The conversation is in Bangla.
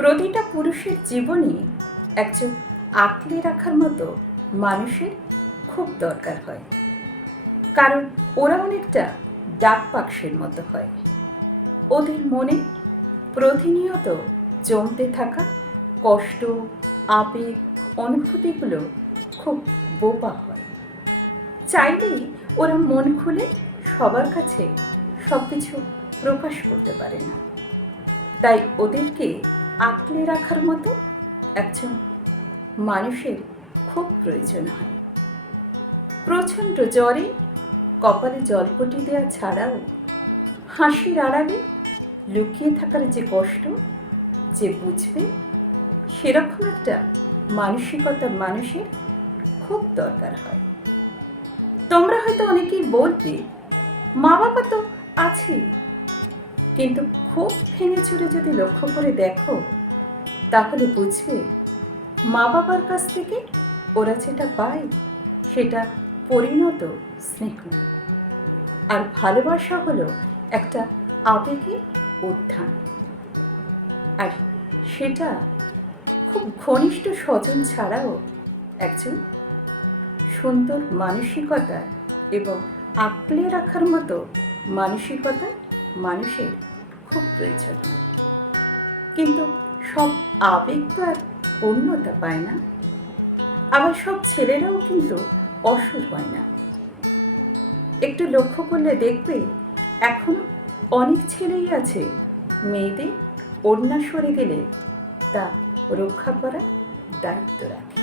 প্রতিটা পুরুষের জীবনে একজন আঁকড়ে রাখার মতো মানুষের খুব দরকার হয়, কারণ ওরা অনেকটা ডাক পাখের মতো হয়। ওদের মনে প্রতিনিয়ত জমতে থাকা কষ্ট, আবেগ, অনুভূতিগুলো খুব বোবা হয়। চাইলেই ওরা মন খুলে সবার কাছে সব কিছু প্রকাশ করতে পারে না। তাই ওদেরকে আঁকড়ে রাখার মতো একজন মানুষের খুব প্রয়োজন হয়। প্রচণ্ড জ্বরে কপালে জলপটি দেওয়া ছাড়াও হাসির আড়ালে লুকিয়ে থাকার যে কষ্ট যে বুঝবে, সেরকম একটা মানসিকতার মানুষের খুব দরকার হয়। তোমরা হয়তো অনেকেই বলবে, মা বাবা তো আছেই, কিন্তু খুব ভেঙে চুরে যদি লক্ষ্য করে দেখো, তাহলে বুঝবে মা বাবার কাছ থেকে ওরা যেটা পায় সেটা পরিণত স্নেহ, আর ভালোবাসা হলো একটা আবেগের উত্থান। আর সেটা খুব ঘনিষ্ঠ স্বজন ছাড়াও একজন সুন্দর মানসিকতা এবং আঁকড়ে রাখার মতো মানসিকতা মানুষের খুব প্রয়োজন। কিন্তু সব আবেগ তো আর পূর্ণতা পায় না, আবার সব ছেলেরাও কিন্তু অসুর হয় না। একটু লক্ষ্য করলে দেখবে এখনো অনেক ছেলেই আছে মেয়েদের ওড়না সরে গেলে তা রক্ষা করার দায়িত্ব রাখে।